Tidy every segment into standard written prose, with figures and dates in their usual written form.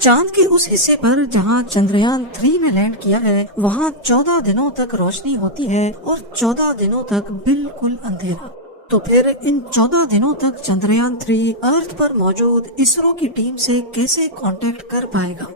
چاند کے اس حصے پر جہاں چندریان 3 نے لینڈ کیا ہے وہاں 14 دنوں تک روشنی ہوتی ہے اور 14 دنوں تک بالکل اندھیرا۔ تو پھر ان 14 دنوں تک چندریان 3 ارتھ پر موجود اسرو کی ٹیم سے کیسے کانٹیکٹ کر پائے گا؟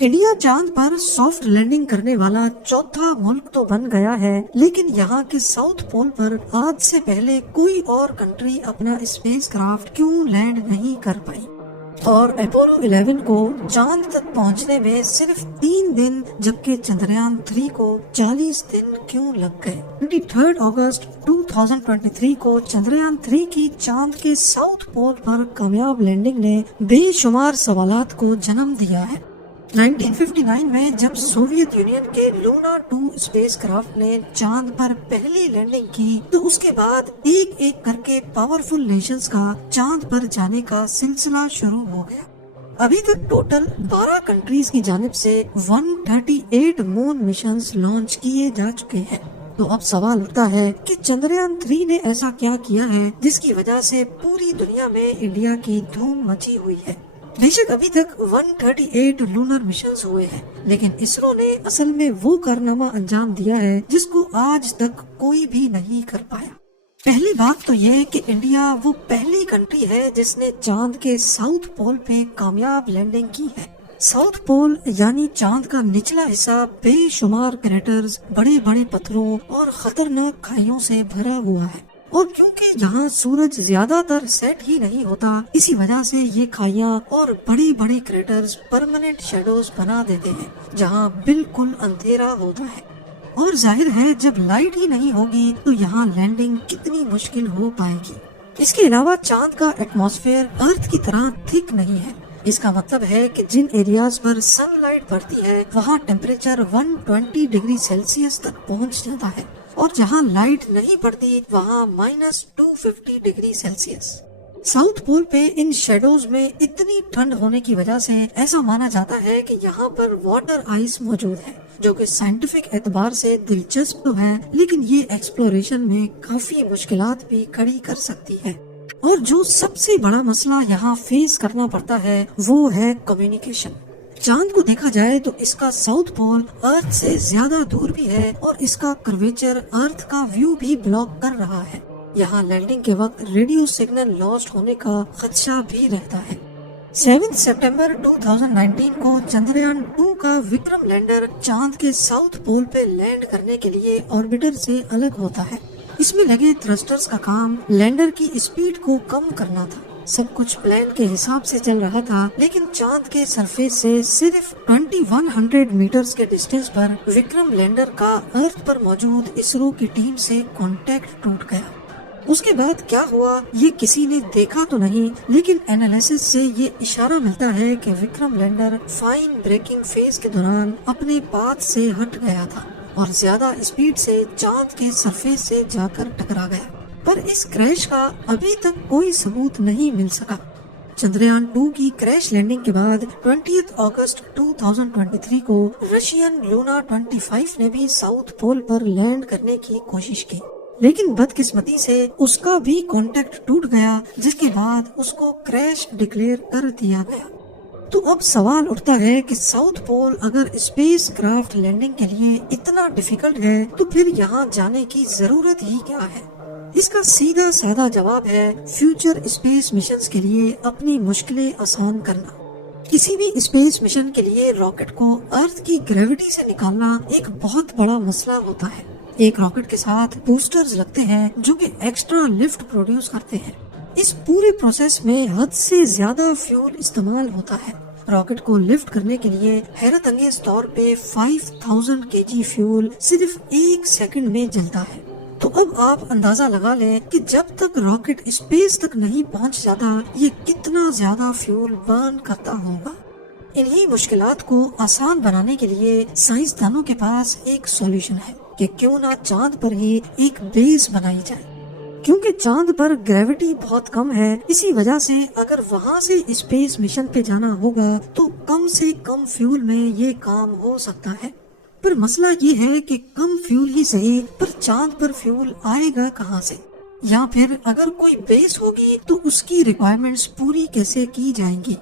انڈیا چاند پر سافٹ لینڈنگ کرنے والا چوتھا ملک تو بن گیا ہے، لیکن یہاں کے ساؤتھ پول پر آج سے پہلے کوئی اور کنٹری اپنا اسپیس کرافٹ کیوں لینڈ نہیں کر پائی؟ اور اپولو 11 کو چاند تک پہنچنے میں صرف 3 دن جبکہ چندریان 3 کو 40 دن کیوں لگ گئے؟ 23 اگست 2023 کو چندریان 3 کی چاند کے ساؤتھ پول پر کامیاب لینڈنگ نے بے شمار سوالات کو جنم دیا ہے۔ 1959 میں جب سوویت یونین کے لونا 2 اسپیس کرافٹ نے چاند پر پہلی لینڈنگ کی تو اس کے بعد ایک ایک کر کے پاورفل نیشنز کا چاند پر جانے کا سلسلہ شروع ہو گیا۔ ابھی تک ٹوٹل 12 کنٹریز کی جانب سے 138 مون مشنز لانچ کیے جا چکے ہیں۔ تو اب سوال اٹھتا ہے کہ چندریان 3 نے ایسا کیا کیا ہے جس کی وجہ سے پوری دنیا میں انڈیا کی دھوم مچی ہوئی ہے؟ بے شک ابھی تک 138 لونر مشنز ہوئے ہیں، لیکن اسرو نے اصل میں وہ کارنامہ انجام دیا ہے جس کو آج تک کوئی بھی نہیں کر پایا۔ پہلی بات تو یہ کہ انڈیا وہ پہلی کنٹری ہے جس نے چاند کے ساؤتھ پول پہ کامیاب لینڈنگ کی ہے۔ ساؤتھ پول یعنی چاند کا نچلا حصہ بے شمار کریٹرز، بڑے بڑے پتھروں اور خطرناک کھائیوں سے بھرا ہوا ہے، اور کیونکہ یہاں سورج زیادہ تر سیٹ ہی نہیں ہوتا اسی وجہ سے یہ کھائیاں اور بڑے بڑے کریٹرز پرماننٹ شیڈوز بنا دیتے ہیں جہاں بالکل اندھیرا ہوتا ہے، اور ظاہر ہے جب لائٹ ہی نہیں ہوگی تو یہاں لینڈنگ کتنی مشکل ہو پائے گی۔ اس کے علاوہ چاند کا ایٹماسفیئر ارتھ کی طرح تھک نہیں ہے، اس کا مطلب ہے کہ جن ایریاز پر سن لائٹ پڑتی ہے وہاں ٹیمپریچر 120 ڈگری سیلسیس تک پہنچ جاتا ہے، اور جہاں لائٹ نہیں پڑتی وہاں -250 ڈگری سیلسیس۔ ساؤتھ پول پہ ان شیڈوز میں اتنی ٹھنڈ ہونے کی وجہ سے ایسا مانا جاتا ہے کہ یہاں پر واٹر آئس موجود ہے، جو کہ سائنٹیفک اعتبار سے دلچسپ تو ہے لیکن یہ ایکسپلوریشن میں کافی مشکلات بھی کھڑی کر سکتی ہے۔ اور جو سب سے بڑا مسئلہ یہاں فیس کرنا پڑتا ہے وہ ہے کمیونیکیشن۔ چاند کو دیکھا جائے تو اس کا ساؤتھ پول ارتھ سے زیادہ دور بھی ہے اور اس کا کرویچر ارتھ کا ویو بھی بلاک کر رہا ہے۔ یہاں لینڈنگ کے وقت ریڈیو سگنل لاسٹ ہونے کا خدشہ بھی رہتا ہے۔ 7 ستمبر 2019 کو چندریان 2 کا وکرم لینڈر چاند کے ساؤتھ پول پہ لینڈ کرنے کے لیے آربیٹر سے الگ ہوتا ہے۔ اس میں لگے تھرسٹرز کا کام لینڈر کی اسپیڈ کو کم کرنا تھا۔ سب کچھ پلان کے حساب سے چل رہا تھا، لیکن چاند کے سرفیس سے صرف 2100 میٹرز کے ڈسٹینس پر وکرم لینڈر کا ارتھ پر موجود اسرو کی ٹیم سے کانٹیکٹ ٹوٹ گیا۔ اس کے بعد کیا ہوا یہ کسی نے دیکھا تو نہیں، لیکن اینالیسس سے یہ اشارہ ملتا ہے کہ Vikram lander fine braking phase کے دوران اپنے پاتھ سے ہٹ گیا تھا اور زیادہ اسپیڈ سے چاند کے سرفیس سے جا کر ٹکرا گیا، پر اس کریش کا ابھی تک کوئی ثبوت نہیں مل سکا۔ چندریان 2 کی کریش لینڈنگ کے بعد 20 اگست 2023 کو رشین لونا 25 نے بھی ساؤتھ پول پر لینڈ کرنے کی کوشش کی، لیکن بدقسمتی سے اس کا بھی کانٹیکٹ ٹوٹ گیا، جس کے بعد اس کو کریش ڈکلیئر کر دیا گیا۔ تو اب سوال اٹھتا ہے کہ ساؤتھ پول اگر اسپیس کرافٹ لینڈنگ کے لیے اتنا ڈیفیکلٹ ہے تو پھر یہاں جانے کی ضرورت ہی کیا ہے؟ اس کا سیدھا سادہ جواب ہے فیوچر اسپیس مشنز کے لیے اپنی مشکلیں آسان کرنا۔ کسی بھی اسپیس مشن کے لیے راکٹ کو ارتھ کی گریوٹی سے نکالنا ایک بہت بڑا مسئلہ ہوتا ہے۔ ایک راکٹ کے ساتھ بوسٹرز لگتے ہیں جو کہ ایکسٹرا لفٹ پروڈیوس کرتے ہیں۔ اس پورے پروسیس میں حد سے زیادہ فیول استعمال ہوتا ہے۔ راکٹ کو لفٹ کرنے کے لیے حیرت انگیز طور پہ 5000 kg فیول صرف 1 سیکنڈ میں جلتا ہے۔ تو اب آپ اندازہ لگا لیں کہ جب تک راکٹ اسپیس تک نہیں پہنچ جاتا یہ کتنا زیادہ فیول برن کرتا ہوگا۔ انہی مشکلات کو آسان بنانے کے لیے سائنسدانوں کے پاس ایک سولوشن ہے کہ کیوں نہ چاند پر ہی ایک بیس بنائی جائے۔ کیونکہ چاند پر گریوٹی بہت کم ہے، اسی وجہ سے اگر وہاں سے اسپیس مشن پہ جانا ہوگا تو کم سے کم فیول میں یہ کام ہو سکتا ہے۔ پر مسئلہ یہ ہے کہ کم فیول ہی صحیح، پر چاند پر فیول آئے گا کہاں سے؟ یا پھر اگر کوئی بیس ہوگی تو اس کی ریکوائرمنٹس پوری کیسے کی جائیں گی؟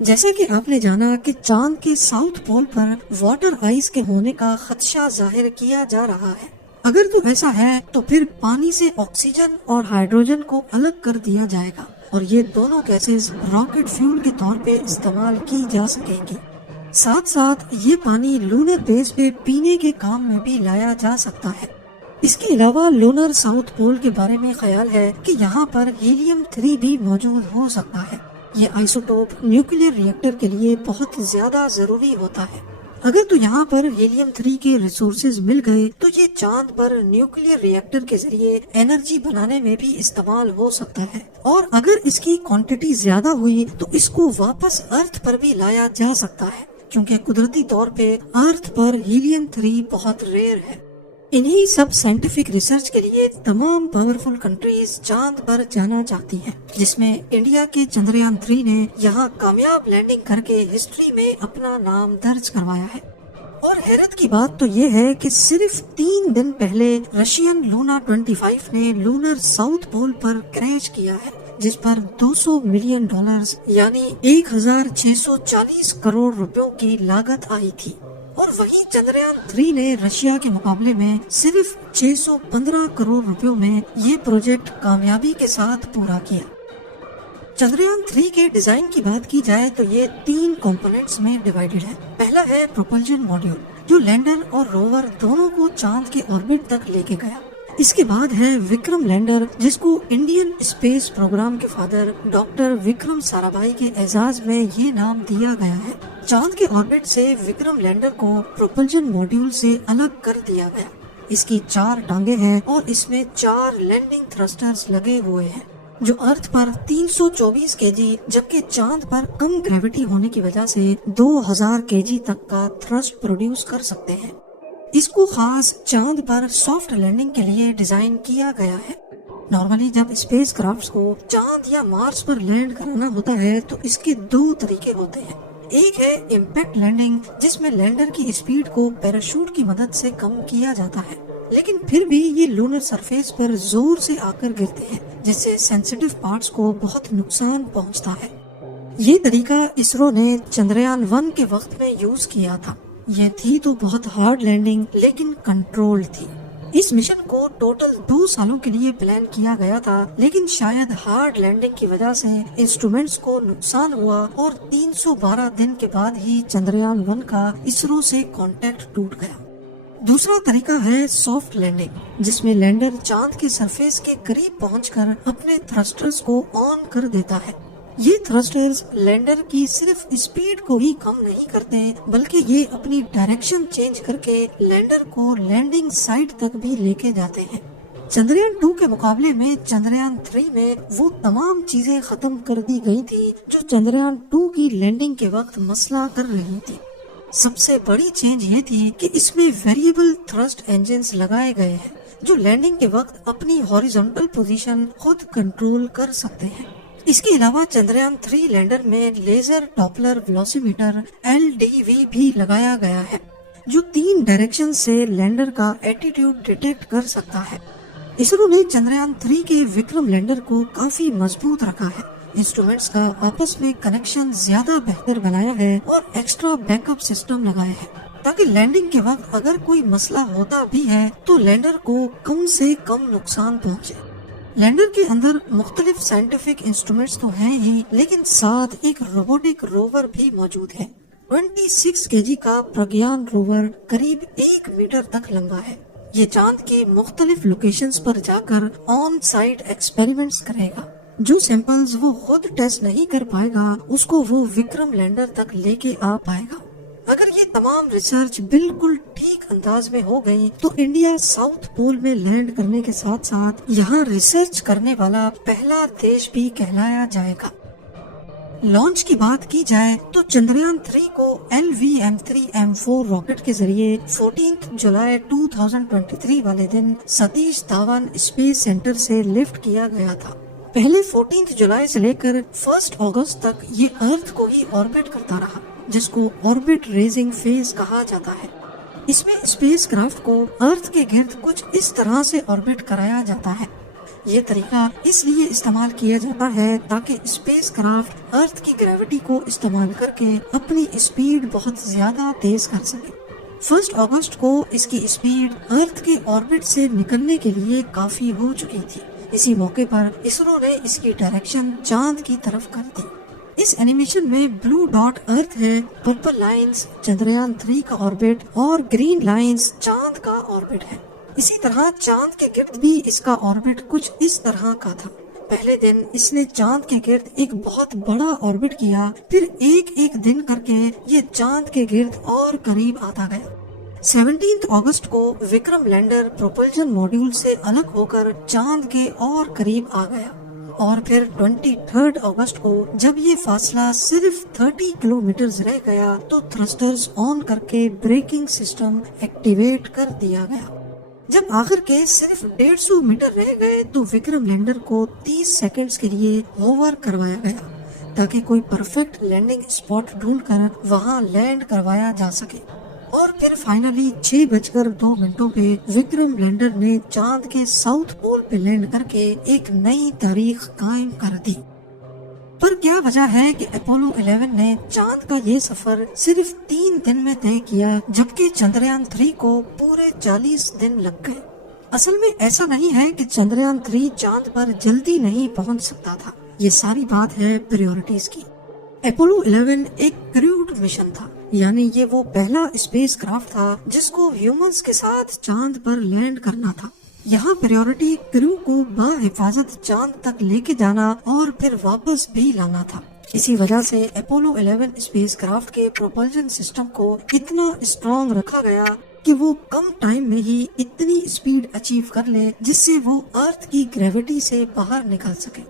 جیسا کہ آپ نے جانا کہ چاند کے ساؤتھ پول پر واٹر آئس کے ہونے کا خدشہ ظاہر کیا جا رہا ہے۔ اگر تو ایسا ہے تو پھر پانی سے آکسیجن اور ہائیڈروجن کو الگ کر دیا جائے گا اور یہ دونوں گیسز راکٹ فیول کے طور پہ استعمال کی جا سکیں گی۔ ساتھ ساتھ یہ پانی لونر بیس پہ پینے کے کام میں بھی لایا جا سکتا ہے۔ اس کے علاوہ لونر ساؤتھ پول کے بارے میں خیال ہے کہ یہاں پر ہیلیم 3 بھی موجود ہو سکتا ہے۔ یہ آئسوٹوپ نیوکلیر ری ایکٹر کے لیے بہت زیادہ ضروری ہوتا ہے۔ اگر تو یہاں پر ہیلیم 3 کے ریسورسز مل گئے تو یہ چاند پر نیوکلیر ری ایکٹر کے ذریعے انرجی بنانے میں بھی استعمال ہو سکتا ہے، اور اگر اس کی کوانٹٹی زیادہ ہوئی تو اس کو واپس ارتھ پر بھی لایا جا سکتا ہے، کیونکہ قدرتی طور پہ ارتھ پر ہیلیم 3 بہت ریئر ہے۔ انہی سب سائنٹیفک ریسرچ کے لیے تمام پاورفل کنٹریز چاند پر جانا چاہتی ہیں، جس میں انڈیا کے چندریان 3 نے یہاں کامیاب لینڈنگ کر کے ہسٹری میں اپنا نام درج کروایا ہے۔ اور حیرت کی بات تو یہ ہے کہ صرف 3 دن پہلے رشین لونا 25 نے لونر ساؤتھ پول پر کریش کیا ہے، جس پر $200 ملین یعنی 1640 کروڑ روپیوں کی لاگت آئی تھی، اور وہیں چندریان 3 نے رشیا کے مقابلے میں صرف 615 کروڑ روپیوں میں یہ پروجیکٹ کامیابی کے ساتھ پورا کیا۔ چندریان 3 کے ڈیزائن کی بات کی جائے تو یہ 3 کمپوننٹس میں ڈیوائیڈڈ ہے۔ پہلا ہے پروپلشن ماڈیول، جو لینڈر اور روور دونوں کو چاند کے آربٹ تک لے کے گیا۔ اس کے بعد ہے وکرم لینڈر، جس کو انڈین اسپیس پروگرام کے فادر ڈاکٹر وکرم سارا بھائی کے اعزاز میں یہ نام دیا گیا ہے۔ چاند کے آربٹ سے وکرم لینڈر کو پروپلشن ماڈیول سے الگ کر دیا گیا۔ اس کی 4 ٹانگیں ہیں اور اس میں 4 لینڈنگ تھرسٹرز لگے ہوئے ہیں، جو ارتھ پر 324 kg جبکہ چاند پر کم گریوٹی ہونے کی وجہ سے 2000 kg تک کا تھرسٹ پروڈیوس کر سکتے ہیں۔ اس کو خاص چاند پر سافٹ لینڈنگ کے لیے ڈیزائن کیا گیا ہے۔ نارملی جب اسپیس کرافٹس کو چاند یا مارس پر لینڈ کرانا ہوتا ہے تو اس کے 2 طریقے ہوتے ہیں۔ ایک ہے امپیکٹ لینڈنگ، جس میں لینڈر کی اسپیڈ کو پیراشوٹ کی مدد سے کم کیا جاتا ہے، لیکن پھر بھی یہ لونر سرفیس پر زور سے آ کر گرتے ہیں، جس سے سینسیٹیو پارٹس کو بہت نقصان پہنچتا ہے۔ یہ طریقہ اسرو نے چندریان 1 کے وقت میں یوز کیا تھا۔ یہ تھی تو بہت ہارڈ لینڈنگ، لیکن کنٹرول تھی۔ اس مشن کو ٹوٹل 2 سالوں کے لیے پلان کیا گیا تھا، لیکن شاید ہارڈ لینڈنگ کی وجہ سے انسٹرومنٹس کو نقصان ہوا اور 312 دن کے بعد ہی چندریان 1 کا اسرو سے کانٹیکٹ ٹوٹ گیا۔ دوسرا طریقہ ہے سافٹ لینڈنگ، جس میں لینڈر چاند کے سرفیس کے قریب پہنچ کر اپنے تھرسٹرز کو آن کر دیتا ہے۔ یہ تھرسٹرز لینڈر کی صرف اسپیڈ کو ہی کم نہیں کرتے، بلکہ یہ اپنی ڈائریکشن چینج کر کے لینڈر کو لینڈنگ سائٹ تک بھی لے کے جاتے ہیں۔ چندریان 2 کے مقابلے میں چندریان 3 میں وہ تمام چیزیں ختم کر دی گئی تھی جو چندریان 2 کی لینڈنگ کے وقت مسئلہ کر رہی تھی۔ سب سے بڑی چینج یہ تھی کہ اس میں ویریبل تھرسٹ انجنز لگائے گئے ہیں، جو لینڈنگ کے وقت اپنی ہاریزونٹل پوزیشن خود کنٹرول کر سکتے ہیں۔ اس کے علاوہ چندریان 3 لینڈر میں لیزر ڈاپلر ویلوسی میٹر LDV بھی لگایا گیا ہے، جو 3 ڈائریکشن سے لینڈر کا ایٹیٹیوڈ ڈیٹیکٹ کر سکتا ہے۔ اسرو نے چندریان 3 کے وکرم لینڈر کو کافی مضبوط رکھا ہے، انسٹرومنٹس کا آپس میں کنیکشن زیادہ بہتر بنایا ہے اور ایکسٹرا بیک اپ سسٹم لگائے ہیں، تاکہ لینڈنگ کے وقت اگر کوئی مسئلہ ہوتا بھی ہے تو لینڈر کو کم سے کم نقصان پہنچے۔ لینڈر کے اندر مختلف سائنٹیفک انسٹرومنٹس تو ہیں ہی، لیکن ساتھ ایک روبوٹک روور بھی موجود ہے۔ 26 kg کا پرگیان روور قریب 1 میٹر تک لمبا ہے۔ یہ چاند کے مختلف لوکیشنز پر جا کر آن سائٹ ایکسپیریمنٹس کرے گا۔ جو سیمپلز وہ خود ٹیسٹ نہیں کر پائے گا، اس کو وہ وکرم لینڈر تک لے کے آ پائے گا۔ اگر یہ تمام ریسرچ بالکل ٹھیک انداز میں ہو گئی تو انڈیا ساؤتھ پول میں لینڈ کرنے کے ساتھ ساتھ یہاں ریسرچ کرنے والا پہلا دیش بھی کہلایا جائے گا۔ لانچ کی بات کی جائے تو چندریان 3 کو LVM-3M4 راکٹ کے ذریعے 14 جولائی 2023 والے دن ستیش دھاون اسپیس سینٹر سے لفٹ کیا گیا تھا۔ پہلے 14 جولائی سے لے کر 1 اگست تک یہ ارتھ کو ہی آربٹ کرتا رہا، جس کو آربٹ ریزنگ فیز کہا جاتا ہے۔ اس میں اسپیس کرافٹ کو ارتھ کے گرد کچھ اس طرح سے آربٹ کرایا جاتا ہے۔ یہ طریقہ اس لیے استعمال کیا جاتا ہے تاکہ اسپیس کرافٹ ارتھ کی گریوٹی کو استعمال کر کے اپنی اسپیڈ بہت زیادہ تیز کر سکے۔ 1 اگست کو اس کی اسپیڈ ارتھ کے آربٹ سے نکلنے کے لیے کافی ہو چکی تھی۔ اسی موقع پر اسرو نے اس کی ڈائریکشن چاند کی طرف کر دی۔ اس اینیمیشن میں بلو ڈاٹ ارتھ ہے، پرپل لائنز چندریان 3 کا آربٹ اور گرین لائنز چاند کا آربٹ ہے۔ اسی طرح چاند کے گرد بھی اس کا آربٹ کچھ اس طرح کا تھا۔ پہلے دن اس نے چاند کے گرد ایک بہت بڑا آربٹ کیا، پھر ایک دن کر کے یہ چاند کے گرد اور قریب آتا گیا۔ 17 اگست کو وکرم لینڈر پروپلشن ماڈیول سے الگ ہو کر چاند کے اور قریب آ گیا، اور پھر 23 اگست کو جب یہ فاصلہ صرف 30 کلومیٹرز رہ گیا تو تھرسٹرز آن کر کے بریکنگ سسٹم ایکٹیویٹ کر دیا گیا۔ جب آخر کے صرف 150 میٹر رہ گئے تو وکرم لینڈر کو 30 سیکنڈز کے لیے ہوور کروایا گیا تاکہ کوئی پرفیکٹ لینڈنگ اسپاٹ ڈھونڈ کر وہاں لینڈ کروایا جا سکے، اور پھر فائنلی 6:02 پہ وکرم لینڈر نے چاند کے ساؤتھ پول پہ لینڈ کر کے ایک نئی تاریخ قائم کر دی۔ پر کیا وجہ ہے کہ اپولو 11 نے چاند کا یہ سفر صرف 3 دن میں طے کیا جبکہ چندریان 3 کو پورے 40 دن لگ گئے؟ اصل میں ایسا نہیں ہے کہ چندریان 3 چاند پر جلدی نہیں پہنچ سکتا تھا، یہ ساری بات ہے پریورٹیز کی۔ اپولو 11 ایک کریوڈ مشن تھا، یعنی یہ وہ پہلا اسپیس کرافٹ تھا جس کو ہیومنز کے ساتھ چاند پر لینڈ کرنا تھا۔ یہاں پریورٹی کرو کو بحفاظت چاند تک لے کے جانا اور پھر واپس بھی لانا تھا۔ اسی وجہ سے اپولو 11 اسپیس کرافٹ کے پروپلشن سسٹم کو اتنا اسٹرانگ رکھا گیا کہ وہ کم ٹائم میں ہی اتنی اسپیڈ اچیو کر لے جس سے وہ ارتھ کی گریوٹی سے باہر نکل سکے۔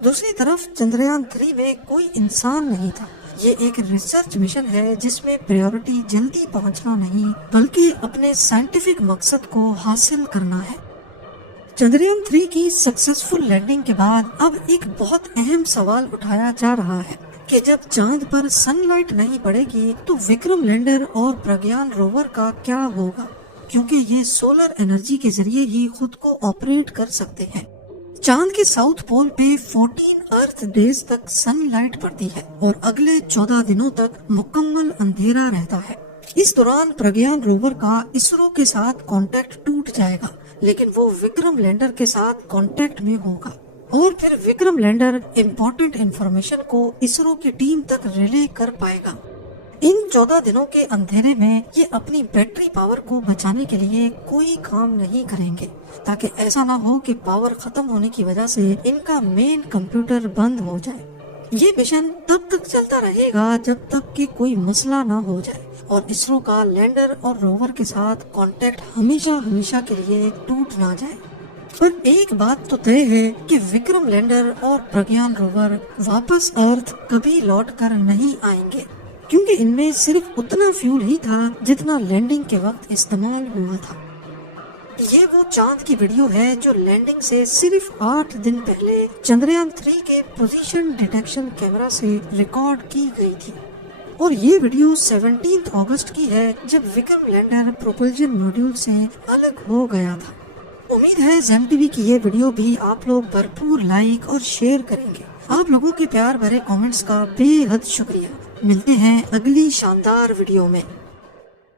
دوسری طرف چندریان 3 میں کوئی انسان نہیں تھا۔ یہ ایک ریسرچ مشن ہے جس میں پریورٹی جلدی پہنچنا نہیں بلکہ اپنے سائنٹیفک مقصد کو حاصل کرنا ہے۔ چندریان 3 کی سکسیسفل لینڈنگ کے بعد اب ایک بہت اہم سوال اٹھایا جا رہا ہے کہ جب چاند پر سن لائٹ نہیں پڑے گی تو وکرم لینڈر اور پرگیان روور کا کیا ہوگا، کیونکہ یہ سولر انرجی کے ذریعے ہی خود کو آپریٹ کر سکتے ہیں۔ چاند کے ساؤتھ پول پہ 14 ارتھ ڈیز تک سن لائٹ پڑتی ہے اور اگلے 14 دنوں تک مکمل اندھیرا رہتا ہے۔ اس دوران پرگیان روور کا اسرو کے ساتھ کانٹیکٹ ٹوٹ جائے گا، لیکن وہ وکرم لینڈر کے ساتھ کانٹیکٹ میں ہوگا، اور پھر وکرم لینڈر امپورٹنٹ انفارمیشن کو اسرو کی ٹیم تک ریلے کر پائے گا۔ ان 14 دنوں کے اندھیرے میں یہ اپنی بیٹری پاور کو بچانے کے لیے کوئی کام نہیں کریں گے تاکہ ایسا نہ ہو کہ پاور ختم ہونے کی وجہ سے ان کا مین کمپیوٹر بند ہو جائے۔ یہ مشن تب تک چلتا رہے گا جب تک کہ کوئی مسئلہ نہ ہو جائے اور اسرو کا لینڈر اور روور کے ساتھ کانٹیکٹ ہمیشہ کے لیے ٹوٹ نہ جائے۔ پر ایک بات تو طے ہے کہ وکرم لینڈر اور پرگیان روور واپس ارتھ کبھی لوٹ کر نہیں آئیں گے، کیونکہ ان میں صرف اتنا فیول ہی تھا جتنا لینڈنگ کے وقت استعمال ہوا تھا۔ یہ وہ چاند کی ویڈیو ہے جو لینڈنگ سے صرف 8 دن پہلے چندریان 3 کے پوزیشن ڈیٹیکشن کیمرہ سے ریکارڈ کی گئی تھی، اور یہ ویڈیو 17 اگست کی ہے جب وکرم لینڈر پروپلشن ماڈیول سے الگ ہو گیا تھا۔ امید ہے زیم ٹی وی کی یہ ویڈیو بھی آپ لوگ بھرپور لائک اور شیئر کریں گے۔ آپ لوگوں کے پیار بھرے کامنٹس کا بے حد شکریہ۔ ملتے ہیں اگلی شاندار ویڈیو میں۔